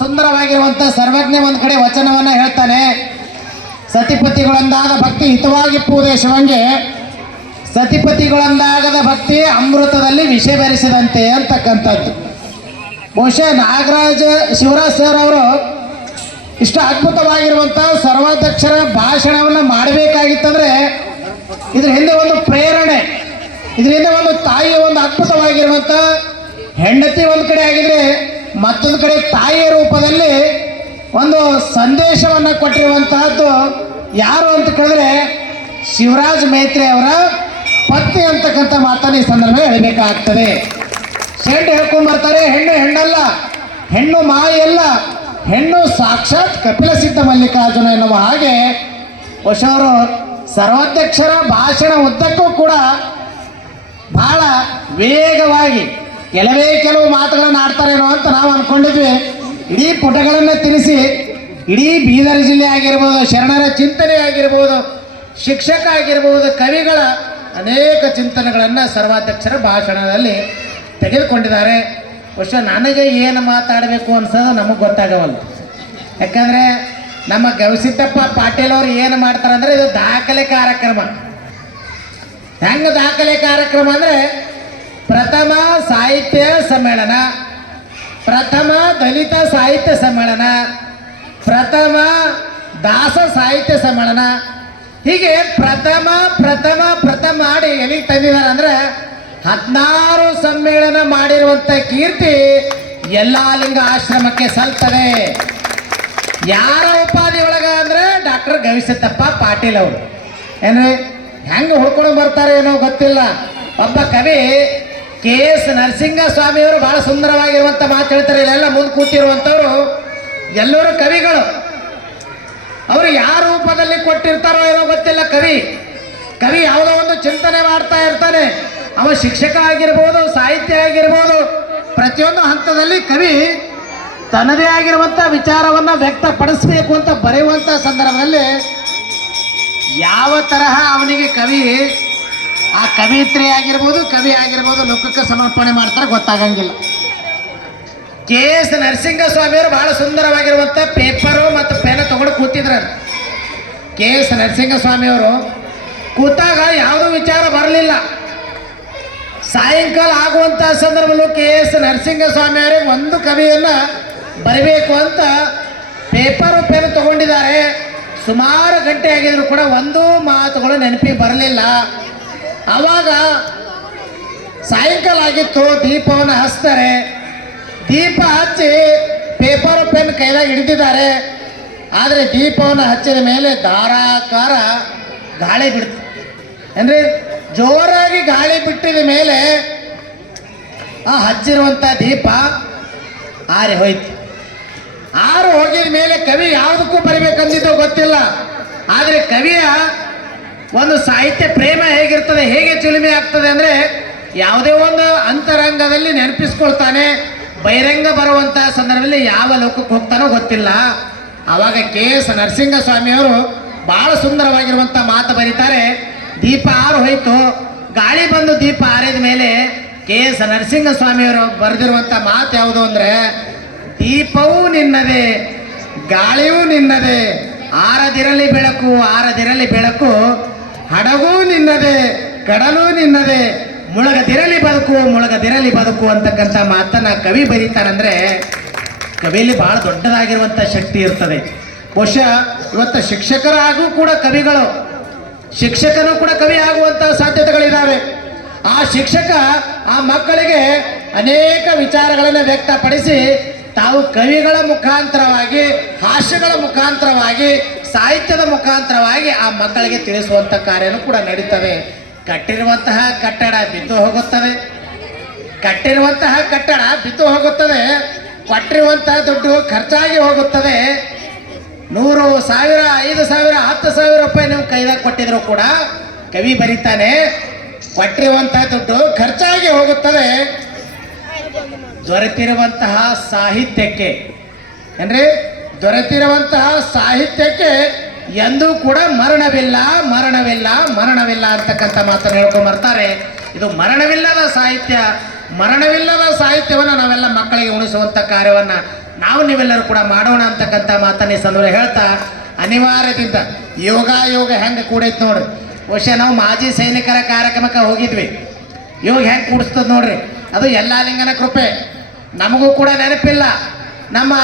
ಸುಂದರವಾಗಿರುವಂತ ಸರ್ವಜ್ಞ ಒಂದು ಕಡೆ ವಚನವನ್ನ ಹೇಳ್ತಾನೆ. ಸತಿಪತಿಗಳಂದಾದ ಭಕ್ತಿ ಹಿತವಾಗಿಪ್ಪುವುದೇ ಶಿವಂಗೆ, ಸತಿಪತಿಗಳಂದಾಗದ ಭಕ್ತಿ ಅಮೃತದಲ್ಲಿ ವಿಷ ಬೆರೆಸಿದಂತೆ ಅಂತಕ್ಕಂಥದ್ದು. ಬಹುಶಃ ನಾಗರಾಜ ಶಿವರಾಜ್ ಸರ್ ಅವರು ಇಷ್ಟು ಅದ್ಭುತವಾಗಿರುವಂಥ ಸರ್ವಾಧ್ಯಕ್ಷರ ಭಾಷಣವನ್ನು ಮಾಡಬೇಕಾಗಿತ್ತಂದ್ರೆ ಇದ್ರ ಹಿಂದೆ ಒಂದು ಪ್ರೇರಣೆ, ಇದರಿಂದ ಒಂದು ತಾಯಿಯ ಒಂದು ಅದ್ಭುತವಾಗಿರುವಂಥ ಹೆಂಡತಿ ಒಂದು ಕಡೆ ಆಗಿದ್ರೆ ಮತ್ತೊಂದು ಕಡೆ ತಾಯಿಯ ರೂಪದಲ್ಲಿ ಒಂದು ಸಂದೇಶವನ್ನು ಕೊಟ್ಟಿರುವಂತಹದ್ದು ಯಾರು ಅಂತ ಕೇಳಿದ್ರೆ ಶಿವರಾಜ್ ಮೇತ್ರಿ ಅವರ ಪತ್ನಿ ಅಂತಕ್ಕಂಥ ಮಾತನ್ನು ಈ ಸಂದರ್ಭ ಹೇಳಬೇಕಾಗ್ತದೆ. ಶೆಂಡ್ ಹೇಳ್ಕೊಂಡ್ಬರ್ತಾರೆ, ಹೆಣ್ಣು ಹೆಣ್ಣಲ್ಲ, ಹೆಣ್ಣು ಮಾಯಲ್ಲ, ಹೆಣ್ಣು ಸಾಕ್ಷಾತ್ ಕಪಿಲ ಸಿದ್ಧ ಮಲ್ಲಿಕಾರ್ಜುನ ಎನ್ನುವ ಹಾಗೆ ಹೊಸವರು ಸರ್ವಾಧ್ಯಕ್ಷರ ಭಾಷಣ ಉದ್ದಕ್ಕೂ ಕೂಡ ಬಹಳ ವೇಗವಾಗಿ ಕೆಲವು ಮಾತುಗಳನ್ನು ಆಡ್ತಾರೇನೋ ಅಂತ ನಾವು ಅಂದ್ಕೊಂಡಿದ್ವಿ. ಇಡೀ ಪುಟಗಳನ್ನು ತಿನ್ನಿಸಿ ಇಡೀ ಬೀದರ್ ಜಿಲ್ಲೆ ಆಗಿರ್ಬೋದು, ಶರಣರ ಚಿಂತನೆ ಆಗಿರ್ಬೋದು, ಶಿಕ್ಷಕ ಆಗಿರ್ಬೋದು, ಕವಿಗಳ ಅನೇಕ ಚಿಂತನೆಗಳನ್ನು ಸರ್ವಾಧ್ಯಕ್ಷರ ಭಾಷಣದಲ್ಲಿ ತೆಗೆದುಕೊಂಡಿದ್ದಾರೆ. ಬಹುಶಃ ನನಗೆ ಏನು ಮಾತಾಡಬೇಕು ಅನ್ಸೋದು ನಮಗೆ ಗೊತ್ತಾಗವಲ್ಲ. ಯಾಕಂದರೆ ನಮ್ಮ ಗವಿಸಿದ್ದಪ್ಪ ಪಾಟೀಲ್ ಅವರು ಏನು ಮಾಡ್ತಾರೆ ಅಂದರೆ ಇದು ದಾಖಲೆ ಕಾರ್ಯಕ್ರಮ. ಹೆಂಗೆ ದಾಖಲೆ ಕಾರ್ಯಕ್ರಮ ಅಂದರೆ ಪ್ರಥಮ ಸಾಹಿತ್ಯ ಸಮ್ಮೇಳನ, ಪ್ರಥಮ ದಲಿತ ಸಾಹಿತ್ಯ ಸಮ್ಮೇಳನ, ಪ್ರಥಮ ದಾಸ ಸಾಹಿತ್ಯ ಸಮ್ಮೇಳನ, ಹೀಗೆ ಪ್ರಥಮ ಪ್ರಥಮ ಪ್ರಥಮ ಮಾಡಿ ಎಲ್ಲಿಗೆ ತಂದಿದ್ದಾರೆ ಅಂದರೆ 16 ಸಮ್ಮೇಳನ ಮಾಡಿರುವಂಥ ಕೀರ್ತಿ ಯಲ್ಲಾಲಿಂಗ ಆಶ್ರಮಕ್ಕೆ ಸಲ್ತದೆ. ಯಾರ ಉಪಾಧಿ ಒಳಗ ಅಂದರೆ ಡಾಕ್ಟರ್ ಗವಿಸಿದ್ದಪ್ಪ ಪಾಟೀಲ್ ಅವರು. ಏನ್ರಿ ಹೆಂಗೆ ಹುಡ್ಕೊಂಡು ಬರ್ತಾರೆ ಏನೋ ಗೊತ್ತಿಲ್ಲ. ಒಬ್ಬ ಕವಿ KS ನರಸಿಂಹಸ್ವಾಮಿಯವರು ಬಹಳ ಸುಂದರವಾಗಿರುವಂಥ ಮಾತು ಹೇಳ್ತಾರೆ. ಇಲ್ಲೆಲ್ಲ ಮುಂದೆ ಕೂತಿರುವಂಥವ್ರು ಎಲ್ಲರೂ ಕವಿಗಳು. ಅವರು ಯಾವ ರೂಪದಲ್ಲಿ ಕೊಟ್ಟಿರ್ತಾರೋ ಏನೋ ಗೊತ್ತಿಲ್ಲ. ಕವಿ ಯಾವುದೋ ಒಂದು ಚಿಂತನೆ ಮಾಡ್ತಾ ಇರ್ತಾನೆ. ಅವ ಶಿಕ್ಷಕ ಆಗಿರ್ಬೋದು, ಸಾಹಿತ್ಯ ಆಗಿರ್ಬೋದು, ಪ್ರತಿಯೊಂದು ಹಂತದಲ್ಲಿ ಕವಿ ತನ್ನದೇ ಆಗಿರುವಂಥ ವಿಚಾರವನ್ನು ವ್ಯಕ್ತಪಡಿಸಬೇಕು ಅಂತ ಬರೆಯುವಂಥ ಸಂದರ್ಭದಲ್ಲಿ ಯಾವ ತರಹ ಅವನಿಗೆ ಆ ಕವಿತ್ರಿ ಆಗಿರ್ಬೋದು, ಕವಿ ಆಗಿರ್ಬೋದು ಲೋಕಕ್ಕೆ ಸಮರ್ಪಣೆ ಮಾಡ್ತಾರೆ ಗೊತ್ತಾಗಂಗಿಲ್ಲ. KS ನರಸಿಂಹಸ್ವಾಮಿಯವರು ಬಹಳ ಸುಂದರವಾಗಿರುವಂಥ ಪೇಪರು ಮತ್ತು ಪೆನ್ ತಗೊಂಡು ಕೂತಿದ್ರು. KS ನರಸಿಂಹಸ್ವಾಮಿಯವರು ಕೂತಾಗ ಯಾವುದೂ ವಿಚಾರ ಬರಲಿಲ್ಲ. ಸಾಯಂಕಾಲ ಆಗುವಂಥ ಸಂದರ್ಭದಲ್ಲೂ KS ನರಸಿಂಹಸ್ವಾಮಿಯವರಿಗೆ ಒಂದು ಕವಿಯನ್ನು ಬರಬೇಕು ಅಂತ ಪೇಪರು ಪೆನ್ ತಗೊಂಡಿದ್ದಾರೆ. ಸುಮಾರು ಗಂಟೆ ಆಗಿದ್ರು ಕೂಡ ಒಂದು ಮಾತುಗಳು ನೆನಪಿಗೆ ಬರಲಿಲ್ಲ. ಆವಾಗ ಸಾಯಂಕಾಲ ಆಗಿತ್ತು, ದೀಪವನ್ನು ಹಚ್ತಾರೆ. ದೀಪ ಹಚ್ಚಿ ಪೇಪರ್ ಪೆನ್ ಕೈದಾಗ ಹಿಡಿದಿದ್ದಾರೆ. ಆದರೆ ದೀಪವನ್ನು ಹಚ್ಚಿದ ಮೇಲೆ ಧಾರಾಕಾರ ಗಾಳಿ ಬಿಡ್ತು. ಅಂದರೆ ಜೋರಾಗಿ ಗಾಳಿ ಬಿಟ್ಟಿದ ಮೇಲೆ ಆ ಹಚ್ಚಿರುವಂಥ ದೀಪ ಆರಿ ಹೋಯ್ತು. ಆರು ಹೋಗಿದ ಮೇಲೆ ಕವಿ ಯಾವುದಕ್ಕೂ ಬರಿಬೇಕಂದಿದ್ದೋ ಗೊತ್ತಿಲ್ಲ. ಆದರೆ ಕವಿಯ ಒಂದು ಸಾಹಿತ್ಯ ಪ್ರೇಮ ಹೇಗಿರ್ತದೆ, ಹೇಗೆ ಚಿಲುಮೆ ಆಗ್ತದೆ ಅಂದರೆ ಯಾವುದೇ ಒಂದು ಅಂತರಂಗದಲ್ಲಿ ನೆನಪಿಸ್ಕೊಳ್ತಾನೆ. ಬಹಿರಂಗ ಬರುವಂಥ ಸಂದರ್ಭದಲ್ಲಿ ಯಾವ ಲೋಕಕ್ಕೆ ಹೋಗ್ತಾನೋ ಗೊತ್ತಿಲ್ಲ. ಆವಾಗ KS ನರಸಿಂಹಸ್ವಾಮಿಯವರು ಭಾಳ ಸುಂದರವಾಗಿರುವಂಥ ಮಾತು ಬರೀತಾರೆ. ದೀಪ ಆರು ಹೋಯ್ತು, ಗಾಳಿ ಬಂದು ದೀಪ ಆರಿದ ಮೇಲೆ KS ನರಸಿಂಹಸ್ವಾಮಿಯವರು ಬರೆದಿರುವಂಥ ಮಾತು ಯಾವುದು ಅಂದರೆ, ದೀಪವೂ ನಿನ್ನದೇ, ಗಾಳಿಯೂ ನಿನ್ನದೇ, ಆರದಿರಲಿ ಬೆಳಕು, ಹಡಗೂ ನಿನ್ನದೇ, ಕಡಲೂ ನಿನ್ನದೇ, ಮುಳಗದಿರಲಿ ಬದುಕು ಅಂತಕ್ಕಂಥ ಮಾತನ್ನ ಕವಿ ಬರೀತಾರಂದ್ರೆ ಕವಿಯಲ್ಲಿ ಬಹಳ ದೊಡ್ಡದಾಗಿರುವಂಥ ಶಕ್ತಿ ಇರ್ತದೆ. ಬಹುಶಃ ಇವತ್ತು ಶಿಕ್ಷಕರಾಗೂ ಕೂಡ ಕವಿಗಳು, ಶಿಕ್ಷಕನೂ ಕೂಡ ಕವಿ ಆಗುವಂಥ ಸಾಧ್ಯತೆಗಳಿದ್ದಾವೆ. ಆ ಶಿಕ್ಷಕ ಆ ಮಕ್ಕಳಿಗೆ ಅನೇಕ ವಿಚಾರಗಳನ್ನು ವ್ಯಕ್ತಪಡಿಸಿ ತಾವು ಕವಿಗಳ ಮುಖಾಂತರವಾಗಿ, ಹಾಸ್ಯಗಳ ಮುಖಾಂತರವಾಗಿ, ಸಾಹಿತ್ಯದ ಮುಖಾಂತರವಾಗಿ ಆ ಮಕ್ಕಳಿಗೆ ತಿಳಿಸುವಂಥ ಕಾರ್ಯನೂ ಕೂಡ ನಡೀತದೆ. ಕಟ್ಟಿರುವಂತಹ ಕಟ್ಟಡ ಬಿದ್ದು ಹೋಗುತ್ತದೆ, ಕೊಟ್ಟಿರುವಂತಹ ದುಡ್ಡು ಖರ್ಚಾಗಿ ಹೋಗುತ್ತದೆ. 100,000, 5,000, 10,000 ರೂಪಾಯಿ ನೀವು ಕೈದಾಗ ಕೊಟ್ಟಿದ್ರು ಕೂಡ ಕವಿ ಬರೀತಾನೆ, ಕೊಟ್ಟಿರುವಂತಹ ದುಡ್ಡು ಖರ್ಚಾಗಿ ಹೋಗುತ್ತದೆ. ದೊರೆತಿರುವಂತಹ ಸಾಹಿತ್ಯಕ್ಕೆ ಎಂದೂ ಕೂಡ ಮರಣವಿಲ್ಲ ಅಂತಕ್ಕಂಥ ಮಾತನ್ನು ಹೇಳ್ಕೊಂಡು ಬರ್ತಾರೆ. ಇದು ಮರಣವಿಲ್ಲದ ಸಾಹಿತ್ಯವನ್ನು ನಾವೆಲ್ಲ ಮಕ್ಕಳಿಗೆ ಉಣಿಸುವಂಥ ಕಾರ್ಯವನ್ನು ನಾವು ನೀವೆಲ್ಲರೂ ಕೂಡ ಮಾಡೋಣ ಅಂತಕ್ಕಂಥ ಮಾತನ್ನ ಈ ಸಂದರ್ಭ ಹೇಳ್ತಾ ಅನಿವಾರ್ಯದಿಂದ ಯೋಗ ಹೆಂಗೆ ಕೂಡೈತೆ ನೋಡ್ರಿ. ಬಹುಶಃ ನಾವು ಮಾಜಿ ಸೈನಿಕರ ಕಾರ್ಯಕ್ರಮಕ್ಕೆ ಹೋಗಿದ್ವಿ. ಯೋಗ ಹೆಂಗೆ ಕೂಡಿಸ್ತದ ನೋಡ್ರಿ. ಅದು ಎಲ್ಲ ಲಿಂಗನ ಕೃಪೆ. ನಮಗೂ ಕೂಡ ನೆನಪಿಲ್ಲ ನಮ್ಮ